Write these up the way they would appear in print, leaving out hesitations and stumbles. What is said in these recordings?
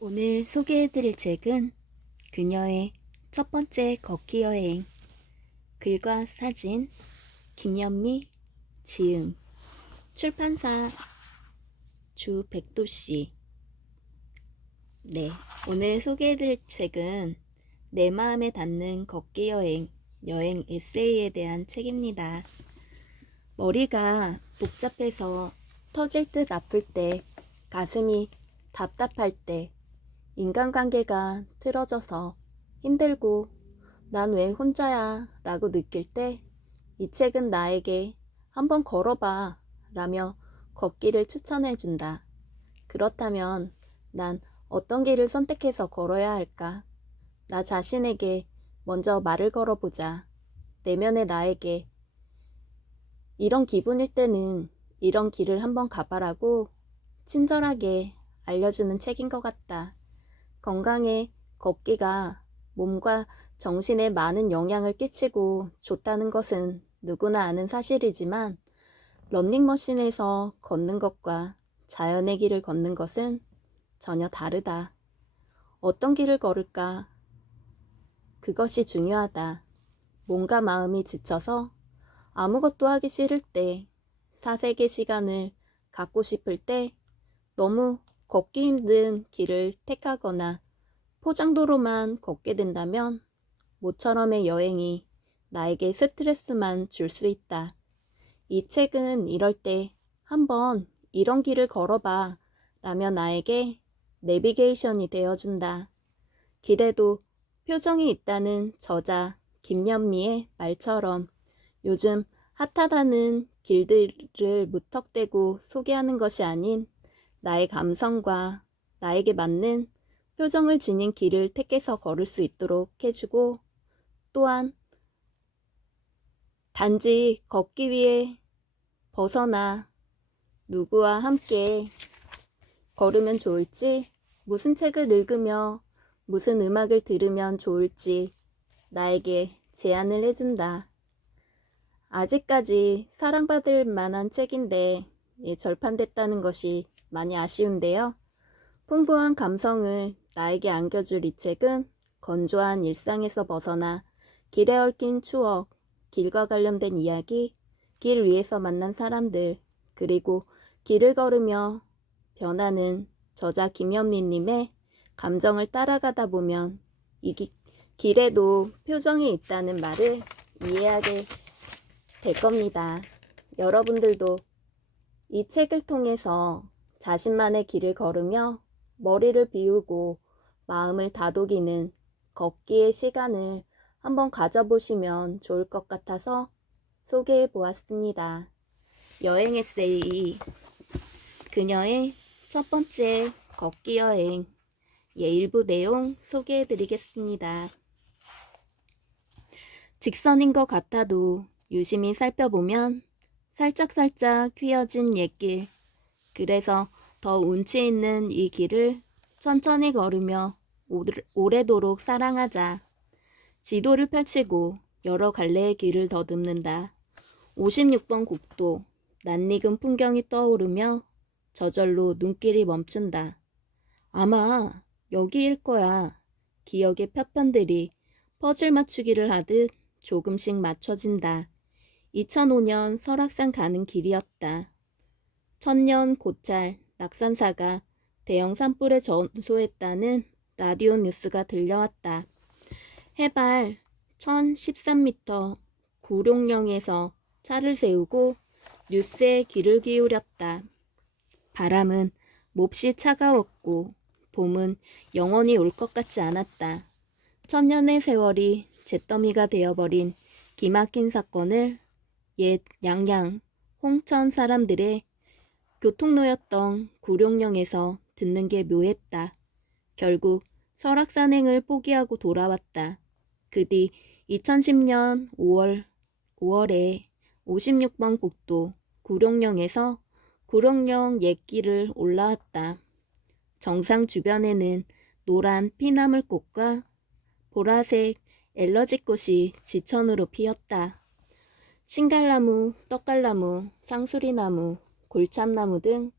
오늘 소개해드릴 책은 그녀의 첫 번째 걷기 여행, 글과 사진, 김연미, 지음, 출판사 주백도씨. 네, 오늘 소개해드릴 책은 내 마음에 닿는 걷기 여행, 여행 에세이에 대한 책입니다. 머리가 복잡해서 터질 듯 아플 때, 가슴이 답답할 때, 인간관계가 틀어져서 힘들고 난 왜 혼자야 라고 느낄 때 이 책은 나에게 한번 걸어봐 라며 걷기를 추천해준다. 그렇다면 난 어떤 길을 선택해서 걸어야 할까? 나 자신에게 먼저 말을 걸어보자. 내면의 나에게 이런 기분일 때는 이런 길을 한번 가봐라고 친절하게 알려주는 책인 것 같다. 건강에 걷기가 몸과 정신에 많은 영향을 끼치고 좋다는 것은 누구나 아는 사실이지만 러닝머신에서 걷는 것과 자연의 길을 걷는 것은 전혀 다르다. 어떤 길을 걸을까? 그것이 중요하다. 몸과 마음이 지쳐서 아무것도 하기 싫을 때, 사색의 시간을 갖고 싶을 때, 너무 걷기 힘든 길을 택하거나 포장도로만 걷게 된다면 모처럼의 여행이 나에게 스트레스만 줄 수 있다. 이 책은 이럴 때 한번 이런 길을 걸어봐 라며 나에게 내비게이션이 되어준다. 길에도 표정이 있다는 저자 김연미의 말처럼 요즘 핫하다는 길들을 무턱대고 소개하는 것이 아닌 나의 감성과 나에게 맞는 표정을 지닌 길을 택해서 걸을 수 있도록 해주고, 또한 단지 걷기 위해 벗어나 누구와 함께 걸으면 좋을지, 무슨 책을 읽으며 무슨 음악을 들으면 좋을지 나에게 제안을 해준다. 아직까지 사랑받을 만한 책인데 절판됐다는 것이 많이 아쉬운데요. 풍부한 감성을 나에게 안겨줄 이 책은 건조한 일상에서 벗어나 길에 얽힌 추억, 길과 관련된 이야기, 길 위에서 만난 사람들, 그리고 길을 걸으며 변하는 저자 김연미님의 감정을 따라가다 보면 이 길에도 표정이 있다는 말을 이해하게 될 겁니다. 여러분들도 이 책을 통해서 자신만의 길을 걸으며 머리를 비우고 마음을 다독이는 걷기의 시간을 한번 가져보시면 좋을 것 같아서 소개해 보았습니다. 여행 에세이 그녀의 첫 번째 걷기 여행 일부 내용 소개해 드리겠습니다. 직선인 것 같아도 유심히 살펴보면 살짝살짝 휘어진 옛길, 그래서 더 운치 있는 이 길을 천천히 걸으며 오래도록 사랑하자. 지도를 펼치고 여러 갈래의 길을 더듬는다. 56번 국도, 낯익은 풍경이 떠오르며 저절로 눈길이 멈춘다. 아마 여기일 거야. 기억의 파편들이 퍼즐 맞추기를 하듯 조금씩 맞춰진다. 2005년 설악산 가는 길이었다. 천년 고찰 낙산사가 대형 산불에 전소했다는 라디오 뉴스가 들려왔다. 해발 1013m 구룡령에서 차를 세우고 뉴스에 귀를 기울였다. 바람은 몹시 차가웠고 봄은 영원히 올 것 같지 않았다. 천년의 세월이 잿더미가 되어버린 기막힌 사건을 옛 양양, 홍천 사람들의 교통로였던 구룡령에서 듣는 게 묘했다. 결국 설악산행을 포기하고 돌아왔다. 그 뒤 2010년 5월에 56번 국도 구룡령에서 구룡령 옛길을 올라왔다. 정상 주변에는 노란 피나물꽃과 보라색 엘러지꽃이 지천으로 피었다. 신갈나무, 떡갈나무, 상수리나무, 골참나무 등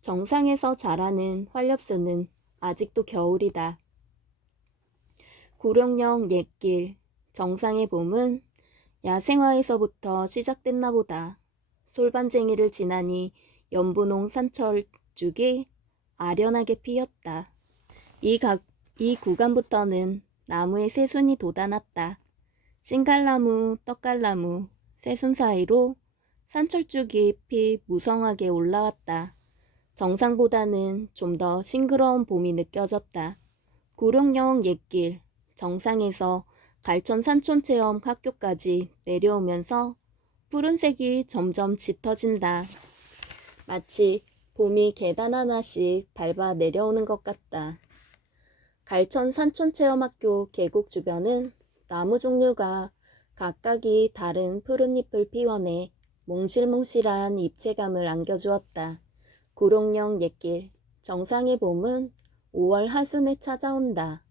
정상에서 자라는 활엽수는 아직도 겨울이다. 구룡령 옛길, 정상의 봄은 야생화에서부터 시작됐나 보다. 솔반쟁이를 지나니 연분홍 산철쭉이 아련하게 피었다. 이 구간부터는 나무에 새순이 돋아났다. 싱갈나무, 떡갈나무, 새순 사이로 산철쭉이 피 무성하게 올라왔다. 정상보다는 좀 더 싱그러운 봄이 느껴졌다. 구룡령 옛길, 정상에서 갈천 산촌체험 학교까지 내려오면서 푸른색이 점점 짙어진다. 마치 봄이 계단 하나씩 밟아 내려오는 것 같다. 갈천 산촌체험학교 계곡 주변은 나무 종류가 각각이 다른 푸른 잎을 피워내 몽실몽실한 입체감을 안겨주었다. 구룡령 옛길, 정상의 봄은 5월 하순에 찾아온다.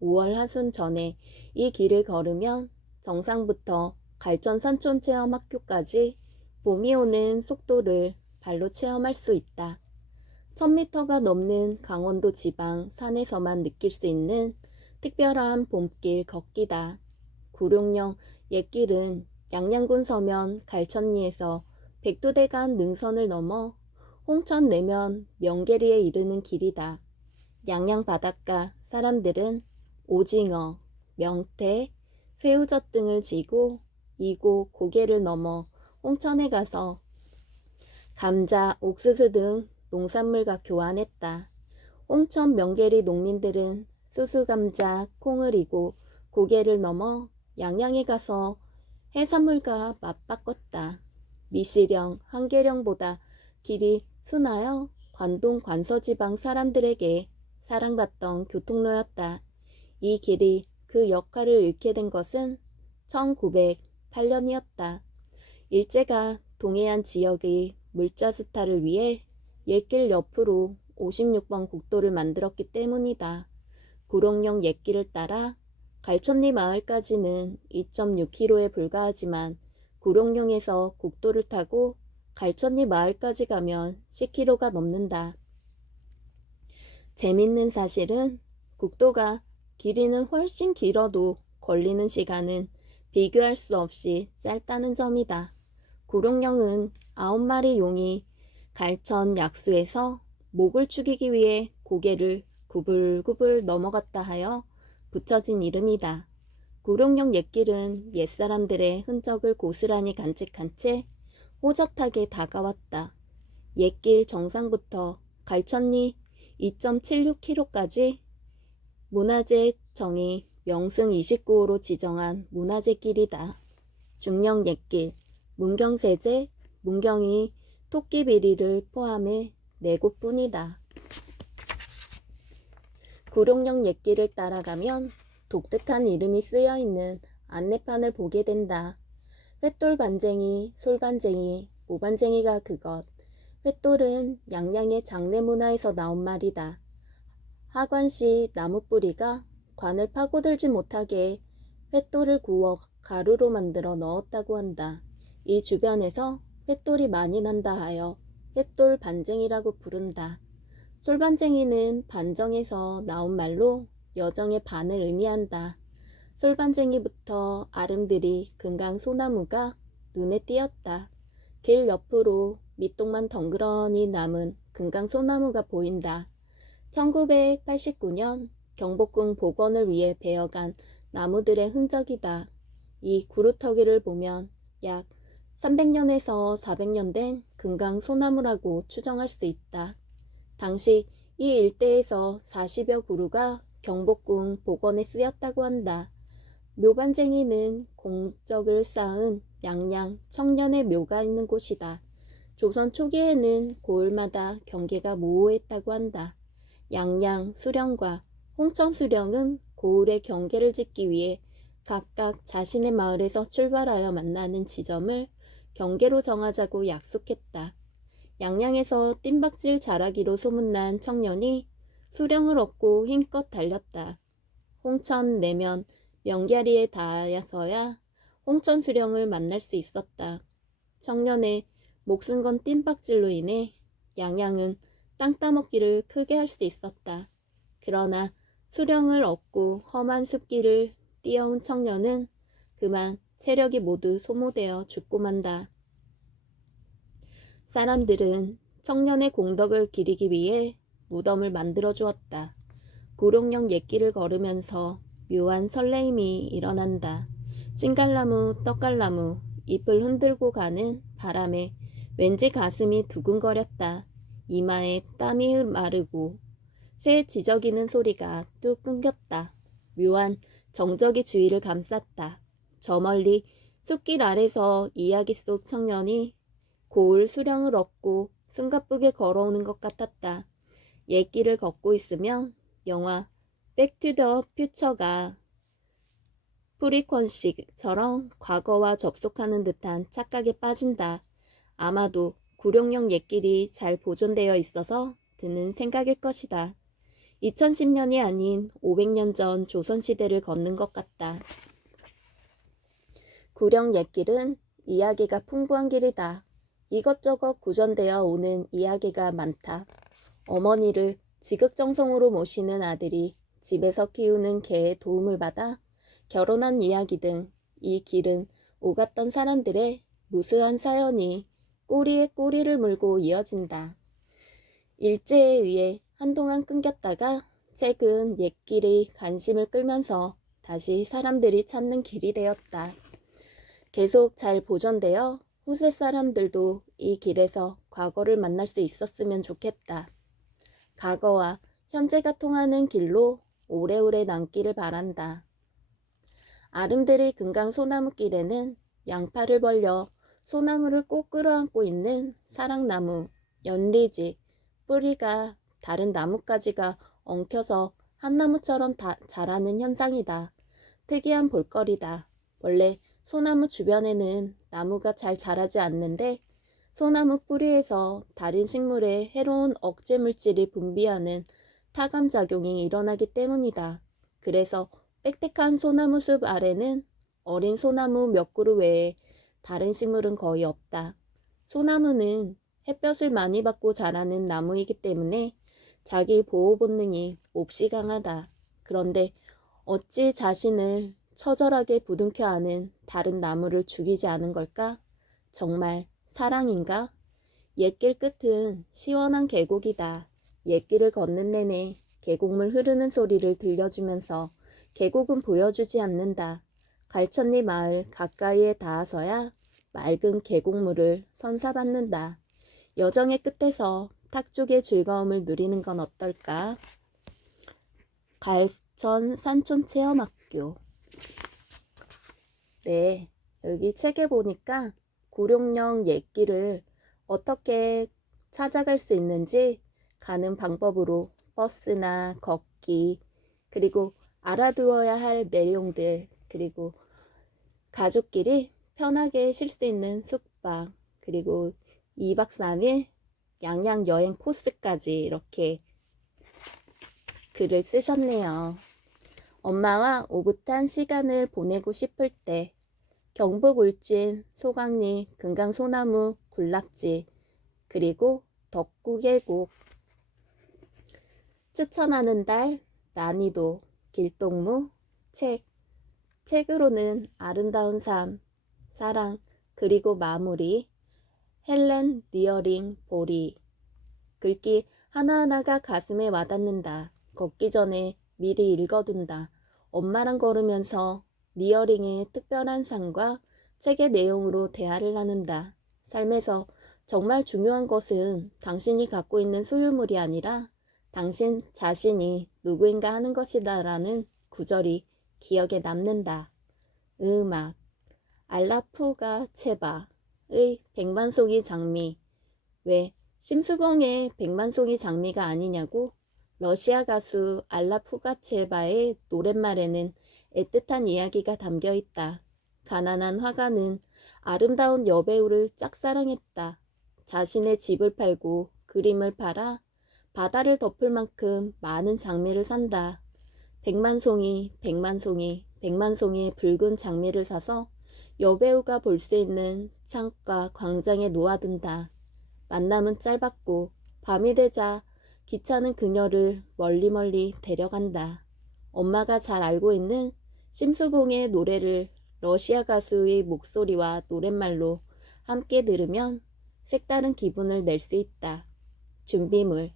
5월 하순 전에 이 길을 걸으면 정상부터 갈천 산촌체험학교까지 봄이 오는 속도를 발로 체험할 수 있다. 1000m가 넘는 강원도 지방 산에서만 느낄 수 있는 특별한 봄길 걷기다. 구룡령 옛길은 양양군 서면 갈천리에서 백두대간 능선을 넘어 홍천 내면 명계리에 이르는 길이다. 양양 바닷가 사람들은 오징어, 명태, 새우젓 등을 지고 이고 고개를 넘어 홍천에 가서 감자, 옥수수 등 농산물과 교환했다. 홍천 명계리 농민들은 수수감자, 콩을 이고 고개를 넘어 양양에 가서 해산물과 맞바꿨다. 미시령, 한계령보다 길이 순하여 관동 관서지방 사람들에게 사랑받던 교통로였다. 이 길이 그 역할을 잃게 된 것은 1908년이었다. 일제가 동해안 지역의 물자 수탈을 위해 옛길 옆으로 56번 국도를 만들었기 때문이다. 구룡령 옛길을 따라 갈천리 마을까지는 2.6km에 불과하지만 구룡령에서 국도를 타고 갈천리 마을까지 가면 10km가 넘는다. 재밌는 사실은 국도가 길이는 훨씬 길어도 걸리는 시간은 비교할 수 없이 짧다는 점이다. 구룡령은 9마리 용이 갈천 약수에서 목을 축이기 위해 고개를 구불구불 넘어갔다 하여 붙여진 이름이다. 구룡령 옛길은 옛사람들의 흔적을 고스란히 간직한 채 호젓하게 다가왔다. 옛길 정상부터 갈천리 2.76km까지 문화재청이 명승 29호로 지정한 문화재길이다. 중령 옛길, 문경세제, 문경이 토끼비리를 포함해 4곳뿐이다. 구룡령 옛길을 따라가면 독특한 이름이 쓰여있는 안내판을 보게 된다. 횃돌반쟁이, 솔반쟁이, 모반쟁이가 그것. 횃돌은 양양의 장례 문화에서 나온 말이다. 하관시 나무뿌리가 관을 파고들지 못하게 횃돌을 구워 가루로 만들어 넣었다고 한다. 이 주변에서 횃돌이 많이 난다 하여 횃돌 반쟁이라고 부른다. 솔반쟁이는 반정에서 나온 말로 여정의 반을 의미한다. 솔반쟁이부터 아름드리 금강 소나무가 눈에 띄었다. 길 옆으로 밑동만 덩그러니 남은 금강 소나무가 보인다. 1989년 경복궁 복원을 위해 베어간 나무들의 흔적이다. 이 구루터기를 보면 약 300년에서 400년 된 금강 소나무라고 추정할 수 있다. 당시 이 일대에서 40여 그루가 경복궁 복원에 쓰였다고 한다. 묘반쟁이는 공적을 쌓은 양양 청년의 묘가 있는 곳이다. 조선 초기에는 고을마다 경계가 모호했다고 한다. 양양 수령과 홍천 수령은 고을의 경계를 짓기 위해 각각 자신의 마을에서 출발하여 만나는 지점을 경계로 정하자고 약속했다. 양양에서 뜀박질 잘하기로 소문난 청년이 수령을 얻고 힘껏 달렸다. 홍천 내면 명계리에 닿아서야 홍천 수령을 만날 수 있었다. 청년의 목숨 건 뜀박질로 인해 양양은 땅 따먹기를 크게 할 수 있었다. 그러나 수령을 얻고 험한 숲길을 뛰어온 청년은 그만 체력이 모두 소모되어 죽고 만다. 사람들은 청년의 공덕을 기리기 위해 무덤을 만들어 주었다. 구룡령 옛길을 걸으면서 묘한 설레임이 일어난다. 찐갈나무, 떡갈나무, 잎을 흔들고 가는 바람에 왠지 가슴이 두근거렸다. 이마에 땀이 마르고 새 지저귀는 소리가 뚝 끊겼다. 묘한 정적이 주위를 감쌌다. 저 멀리 숲길 아래서 이야기 속 청년이 고을 수령을 얻고 숨가쁘게 걸어오는 것 같았다. 옛길을 걷고 있으면 영화 백투더 퓨처가 프리퀀시처럼 과거와 접속하는 듯한 착각에 빠진다. 아마도 구룡령 옛길이 잘 보존되어 있어서 드는 생각일 것이다. 2010년이 아닌 500년 전 조선시대를 걷는 것 같다. 구령 옛길은 이야기가 풍부한 길이다. 이것저것 구전되어 오는 이야기가 많다. 어머니를 지극정성으로 모시는 아들이 집에서 키우는 개의 도움을 받아 결혼한 이야기 등 이 길은 오갔던 사람들의 무수한 사연이 꼬리에 꼬리를 물고 이어진다. 일제에 의해 한동안 끊겼다가 최근 옛길이 관심을 끌면서 다시 사람들이 찾는 길이 되었다. 계속 잘 보존되어 후세 사람들도 이 길에서 과거를 만날 수 있었으면 좋겠다. 과거와 현재가 통하는 길로 오래오래 남기를 바란다. 아름드리 금강 소나무길에는 양팔을 벌려 소나무를 꼭 끌어안고 있는 사랑나무, 연리지, 뿌리가 다른 나뭇가지가 엉켜서 한 나무처럼 자라는 현상이다. 특이한 볼거리다. 원래 소나무 주변에는 나무가 잘 자라지 않는데 소나무 뿌리에서 다른 식물의 해로운 억제 물질이 분비하는 타감작용이 일어나기 때문이다. 그래서 빽빽한 소나무 숲 아래는 어린 소나무 몇 그루 외에 다른 식물은 거의 없다. 소나무는 햇볕을 많이 받고 자라는 나무이기 때문에 자기 보호 본능이 몹시 강하다. 그런데 어찌 자신을 처절하게 부둥켜 안은 다른 나무를 죽이지 않은 걸까? 정말 사랑인가? 옛길 끝은 시원한 계곡이다. 옛길을 걷는 내내 계곡물 흐르는 소리를 들려주면서 계곡은 보여주지 않는다. 갈천리 마을 가까이에 닿아서야 맑은 계곡물을 선사받는다. 여정의 끝에서 탁족의 즐거움을 누리는 건 어떨까? 갈천 산촌체험학교. 네, 여기 책에 보니까 구룡령 옛길을 어떻게 찾아갈 수 있는지 가는 방법으로 버스나 걷기, 그리고 알아두어야 할 내용들, 그리고 가족끼리 편하게 쉴 수 있는 숙박, 그리고 2박 3일 양양 여행 코스까지 이렇게 글을 쓰셨네요. 엄마와 오붓한 시간을 보내고 싶을 때 경북 울진 소강리 금강 소나무 군락지 그리고 덕구계곡 추천하는 달 난이도 길동무 책으로는 아름다운 삶 사랑 그리고 마무리 헬렌 리어링 보리 글귀 하나하나가 가슴에 와닿는다. 걷기 전에 미리 읽어둔다. 엄마랑 걸으면서 리어링의 특별한 삶과 책의 내용으로 대화를 나눈다. 삶에서 정말 중요한 것은 당신이 갖고 있는 소유물이 아니라 당신 자신이 누구인가 하는 것이다라는 구절이 기억에 남는다. 음악 알라푸가 체바의 백만송이 장미 왜 심수봉의 백만송이 장미가 아니냐고? 러시아 가수 알라 푸가체바의 노랫말에는 애틋한 이야기가 담겨 있다. 가난한 화가는 아름다운 여배우를 짝사랑했다. 자신의 집을 팔고 그림을 팔아 바다를 덮을 만큼 많은 장미를 산다. 백만송이, 백만송이, 백만송이의 붉은 장미를 사서 여배우가 볼 수 있는 창가 광장에 놓아둔다. 만남은 짧았고 밤이 되자 기차는 그녀를 멀리 데려간다. 엄마가 잘 알고 있는 심수봉의 노래를 러시아 가수의 목소리와 노랫말로 함께 들으면 색다른 기분을 낼 수 있다. 준비물,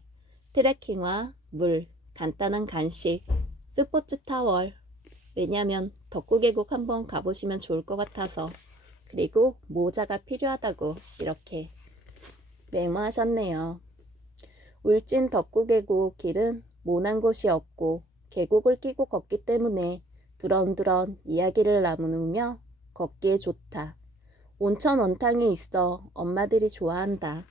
트레킹화, 물, 간단한 간식, 스포츠 타월. 왜냐면 덕구계곡 한번 가보시면 좋을 것 같아서. 그리고 모자가 필요하다고 이렇게 메모하셨네요. 울진 덕구계곡 길은 모난 곳이 없고 계곡을 끼고 걷기 때문에 두런두런 이야기를 나누며 걷기에 좋다. 온천 원탕이 있어 엄마들이 좋아한다.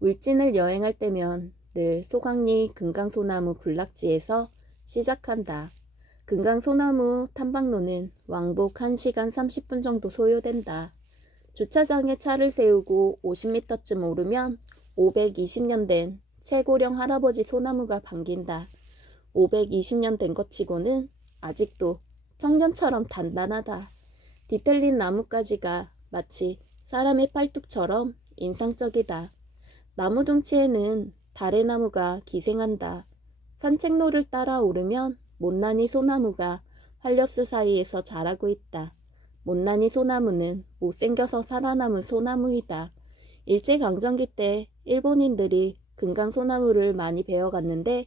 울진을 여행할 때면 늘 소강리 금강소나무 군락지에서 시작한다. 금강소나무 탐방로는 왕복 1시간 30분 정도 소요된다. 주차장에 차를 세우고 50m쯤 오르면 520년 된 최고령 할아버지 소나무가 반긴다. 520년 된 것 치고는 아직도 청년처럼 단단하다. 뒤틀린 나뭇가지가 마치 사람의 팔뚝처럼 인상적이다. 나무 둥치에는 다래나무가 기생한다. 산책로를 따라 오르면 못난이 소나무가 활엽수 사이에서 자라고 있다. 못난이 소나무는 못생겨서 살아남은 소나무이다. 일제강점기 때 일본인들이 금강소나무를 많이 베어갔는데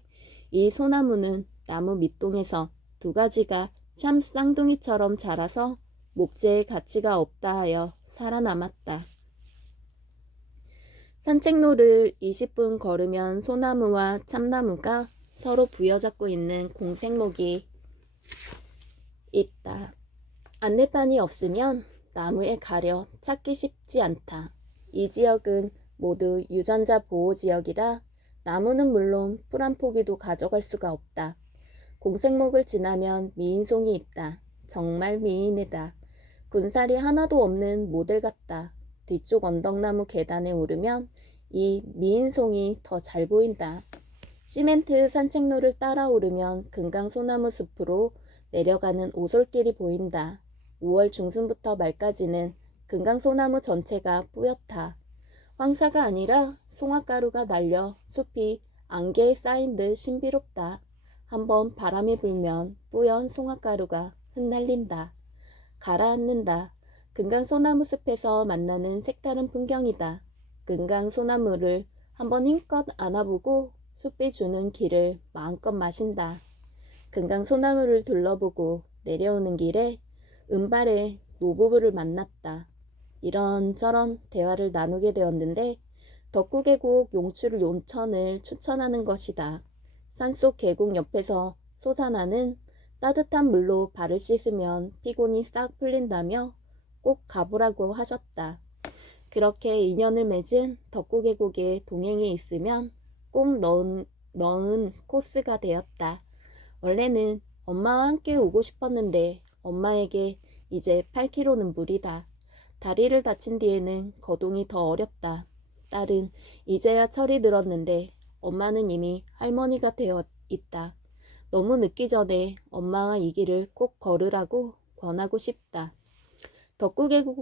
이 소나무는 나무 밑동에서 두 가지가 참 쌍둥이처럼 자라서 목재의 가치가 없다 하여 살아남았다. 산책로를 20분 걸으면 소나무와 참나무가 서로 부여잡고 있는 공생목이 있다. 안내판이 없으면 나무에 가려 찾기 쉽지 않다. 이 지역은 모두 유전자 보호 지역이라 나무는 물론 풀 한 포기도 가져갈 수가 없다. 공생목을 지나면 미인송이 있다. 정말 미인이다. 군살이 하나도 없는 모델 같다. 뒤쪽 언덕나무 계단에 오르면 이 미인송이 더 잘 보인다. 시멘트 산책로를 따라 오르면 금강소나무 숲으로 내려가는 오솔길이 보인다. 5월 중순부터 말까지는 금강소나무 전체가 뿌옇다. 황사가 아니라 송화가루가 날려 숲이 안개에 쌓인 듯 신비롭다. 한번 바람이 불면 뿌연 송화가루가 흩날린다. 가라앉는다. 금강소나무 숲에서 만나는 색다른 풍경이다. 금강소나무를 한번 힘껏 안아보고 숲이 주는 길을 마음껏 마신다. 금강소나무를 둘러보고 내려오는 길에 은발의 노부부를 만났다. 이런저런 대화를 나누게 되었는데 덕구계곡 용출 온천을 추천하는 것이다. 산속 계곡 옆에서 솟아나는 따뜻한 물로 발을 씻으면 피곤이 싹 풀린다며 꼭 가보라고 하셨다. 그렇게 인연을 맺은 덕구계곡에 동행이 있으면 꼭 넣은 코스가 되었다. 원래는 엄마와 함께 오고 싶었는데 엄마에게 이제 8km는 무리다. 다리를 다친 뒤에는 거동이 더 어렵다. 딸은 이제야 철이 들었는데 엄마는 이미 할머니가 되어 있다. 너무 늦기 전에 엄마와 이 길을 꼭 걸으라고 권하고 싶다. 덕구계곡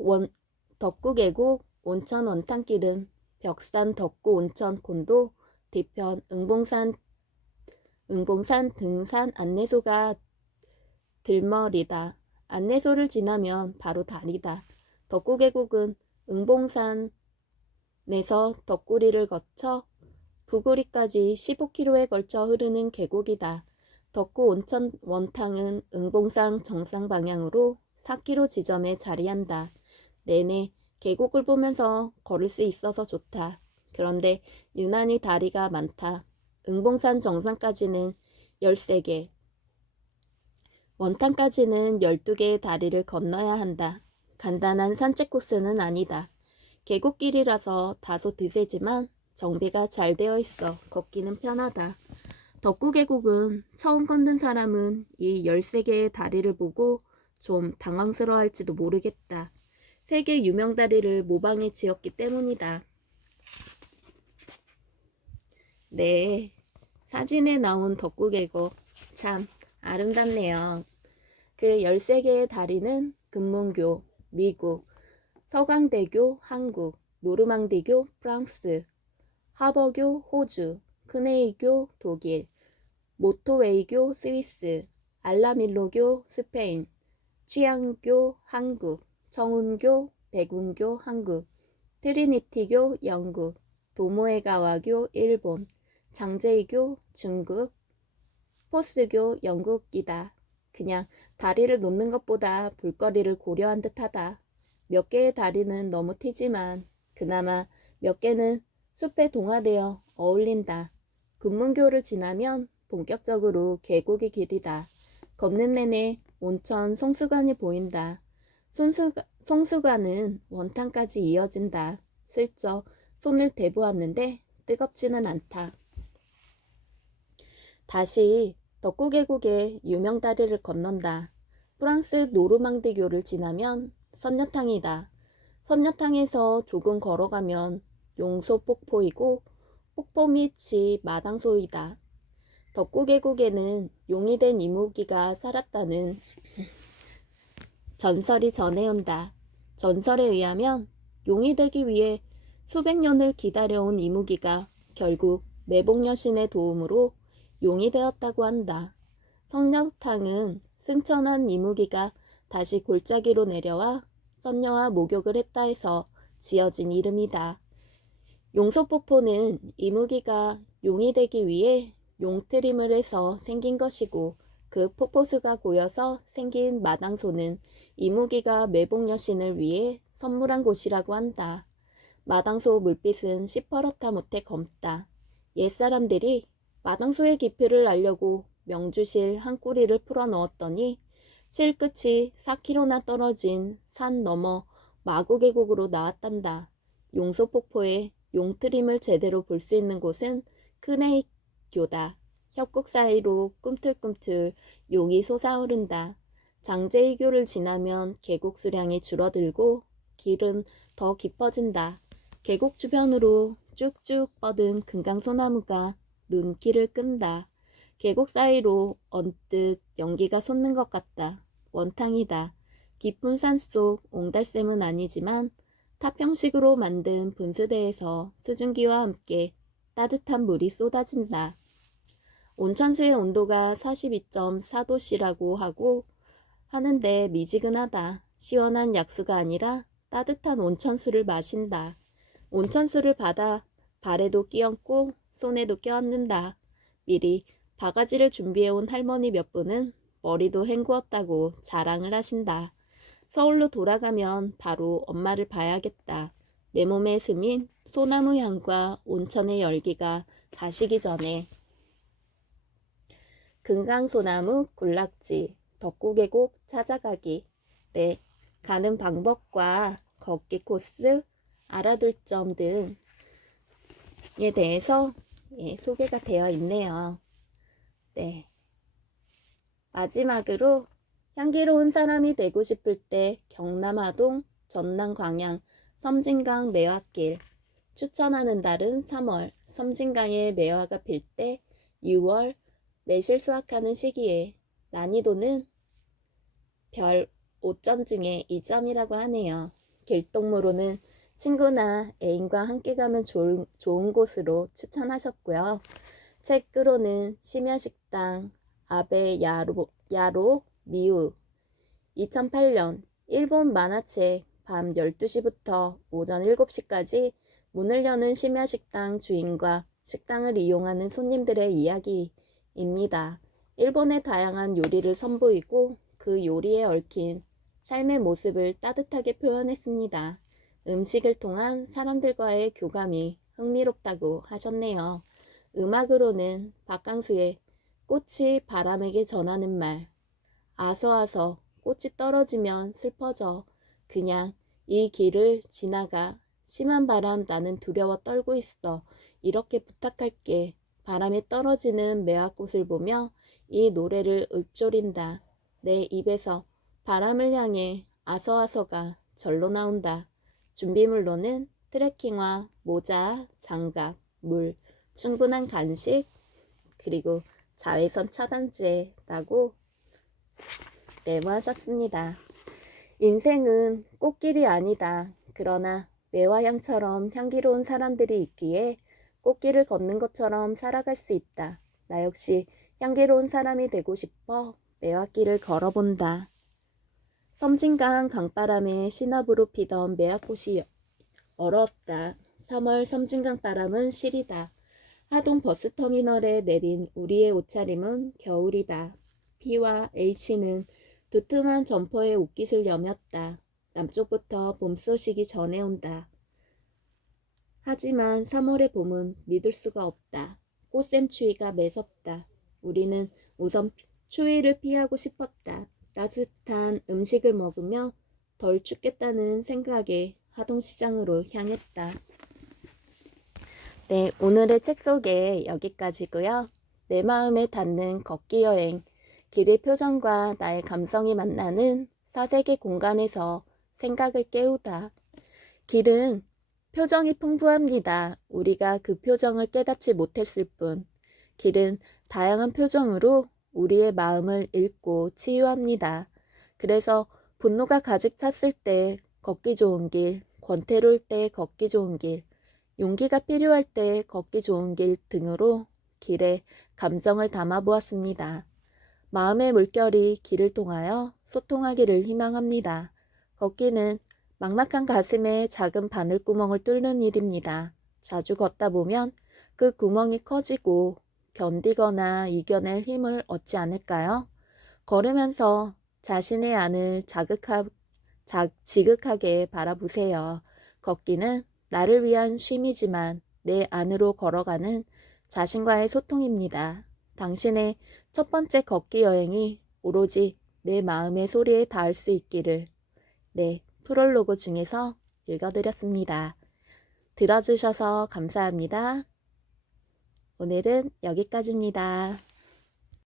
온천 원탕길은 벽산 덕구 온천 콘도 뒤편 응봉산 등산 안내소가 들머리다. 안내소를 지나면 바로 다리다. 덕구계곡은 응봉산에서 덕구리를 거쳐 부구리까지 15km에 걸쳐 흐르는 계곡이다. 덕구 온천 원탕은 응봉산 정상 방향으로 4km 지점에 자리한다. 내내 계곡을 보면서 걸을 수 있어서 좋다. 그런데 유난히 다리가 많다. 응봉산 정상까지는 13개, 원탕까지는 12개의 다리를 건너야 한다. 간단한 산책 코스는 아니다. 계곡길이라서 다소 드세지만 정비가 잘 되어 있어 걷기는 편하다. 덕구계곡은 처음 걷는 사람은 이 13개의 다리를 보고 좀 당황스러워할지도 모르겠다. 세계 유명 다리를 모방해 지었기 때문이다. 네, 사진에 나온 덕구계곡 참 아름답네요. 그 13개의 다리는 금문교, 미국, 서강대교, 한국, 노르망디교, 프랑스, 하버교, 호주, 크네이교 독일, 모토웨이교 스위스, 알라밀로교 스페인, 취양교 한국, 청운교, 백운교 한국, 트리니티교 영국, 도모에가와교 일본, 장제이교 중국, 포스교 영국이다. 그냥 다리를 놓는 것보다 볼거리를 고려한 듯하다. 몇 개의 다리는 너무 튀지만 그나마 몇 개는 숲에 동화되어 어울린다. 금문교를 지나면 본격적으로 계곡이 길이다. 걷는 내내 온천 송수관이 보인다. 송수관은 원탕까지 이어진다. 슬쩍 손을 대보았는데 뜨겁지는 않다. 다시 덕구계곡의 유명 다리를 건넌다. 프랑스 노르망디교를 지나면 선녀탕이다. 선녀탕에서 조금 걸어가면 용소폭포이고 폭포 밑이 마당소이다. 덕구계곡에는 용이 된 이무기가 살았다는 전설이 전해온다. 전설에 의하면 용이 되기 위해 수백 년을 기다려온 이무기가 결국 매복여신의 도움으로 용이 되었다고 한다. 성녀탕은 승천한 이무기가 다시 골짜기로 내려와 선녀와 목욕을 했다 해서 지어진 이름이다. 용소폭포는 이무기가 용이 되기 위해 용트림을 해서 생긴 것이고 그 폭포수가 고여서 생긴 마당소는 이무기가 매복여신을 위해 선물한 곳이라고 한다. 마당소 물빛은 시퍼렇다 못해 검다. 옛사람들이 마당소의 깊이를 알려고 명주실 한 꾸리를 풀어 넣었더니 실끝이 4km나 떨어진 산 너머 마구계곡으로 나왔단다. 용소폭포에 용트림을 제대로 볼 수 있는 곳은 크네이교다. 협곡 사이로 꿈틀꿈틀 용이 솟아오른다. 장제이교를 지나면 계곡 수량이 줄어들고 길은 더 깊어진다. 계곡 주변으로 쭉쭉 뻗은 금강소나무가 눈길을 끈다. 계곡 사이로 언뜻 연기가 솟는 것 같다. 원탕이다. 깊은 산속 옹달샘은 아니지만 타평식으로 만든 분수대에서 수증기와 함께 따뜻한 물이 쏟아진다. 온천수의 온도가 42.4도씨라고 하는데 미지근하다. 시원한 약수가 아니라 따뜻한 온천수를 마신다. 온천수를 받아 발에도 끼얹고 손에도 껴안는다. 미리 바가지를 준비해온 할머니 몇 분은 머리도 헹구었다고 자랑을 하신다. 서울로 돌아가면 바로 엄마를 봐야겠다. 내 몸에 스민 소나무 향과 온천의 열기가 가시기 전에. 금강소나무 군락지 덕구계곡 찾아가기. 네, 가는 방법과 걷기 코스, 알아둘 점 등에 대해서 소개가 되어 있네요. 네. 마지막으로 향기로운 사람이 되고 싶을 때 경남하동, 전남 광양, 섬진강 매화길. 추천하는 달은 3월, 섬진강에 매화가 필 때 6월, 매실 수확하는 시기에. 난이도는 별 5점 중에 2점이라고 하네요. 길동무로는 친구나 애인과 함께 가면 좋은 곳으로 추천하셨고요. 책으로는 심야식당, 아베 야로 미우. 2008년 일본 만화책 밤 12시부터 오전 7시까지 문을 여는 심야식당 주인과 식당을 이용하는 손님들의 이야기입니다. 일본의 다양한 요리를 선보이고 그 요리에 얽힌 삶의 모습을 따뜻하게 표현했습니다. 음식을 통한 사람들과의 교감이 흥미롭다고 하셨네요. 음악으로는 박강수의 꽃이 바람에게 전하는 말. 아서아서 꽃이 떨어지면 슬퍼져. 그냥 이 길을 지나가. 심한 바람 나는 두려워 떨고 있어. 이렇게 부탁할게. 바람에 떨어지는 매화꽃을 보며 이 노래를 읊조린다. 내 입에서 바람을 향해 아서아서가 절로 나온다. 준비물로는 트레킹화, 모자, 장갑, 물, 충분한 간식, 그리고 자외선 차단제라고 메모하셨습니다. 인생은 꽃길이 아니다. 그러나 매화향처럼 향기로운 사람들이 있기에 꽃길을 걷는 것처럼 살아갈 수 있다. 나 역시 향기로운 사람이 되고 싶어 매화길을 걸어본다. 섬진강 강바람에 신압으로 피던 매화꽃이 얼었다. 3월 섬진강 바람은 시리다. 하동 버스터미널에 내린 우리의 옷차림은 겨울이다. B와 H는 두툼한 점퍼에 옷깃을 여몄다. 남쪽부터 봄 소식이 전해온다. 하지만 3월의 봄은 믿을 수가 없다. 꽃샘추위가 매섭다. 우리는 우선 추위를 피하고 싶었다. 따뜻한 음식을 먹으며 덜 춥겠다는 생각에 하동시장으로 향했다. 네, 오늘의 책 소개 여기까지고요. 내 마음에 닿는 걷기 여행, 길의 표정과 나의 감성이 만나는 사색의 공간에서 생각을 깨우다. 길은 표정이 풍부합니다. 우리가 그 표정을 깨닫지 못했을 뿐. 길은 다양한 표정으로 우리의 마음을 읽고 치유합니다. 그래서 분노가 가득 찼을 때 걷기 좋은 길, 권태로울 때 걷기 좋은 길, 용기가 필요할 때 걷기 좋은 길 등으로 길에 감정을 담아 보았습니다. 마음의 물결이 길을 통하여 소통하기를 희망합니다. 걷기는 막막한 가슴에 작은 바늘구멍을 뚫는 일입니다. 자주 걷다 보면 그 구멍이 커지고 견디거나 이겨낼 힘을 얻지 않을까요? 걸으면서 자신의 안을 지극하게 바라보세요. 걷기는 나를 위한 쉼이지만 내 안으로 걸어가는 자신과의 소통입니다. 당신의 첫 번째 걷기 여행이 오로지 내 마음의 소리에 닿을 수 있기를. 네, 프롤로그 중에서 읽어드렸습니다. 들어주셔서 감사합니다. 오늘은 여기까지입니다.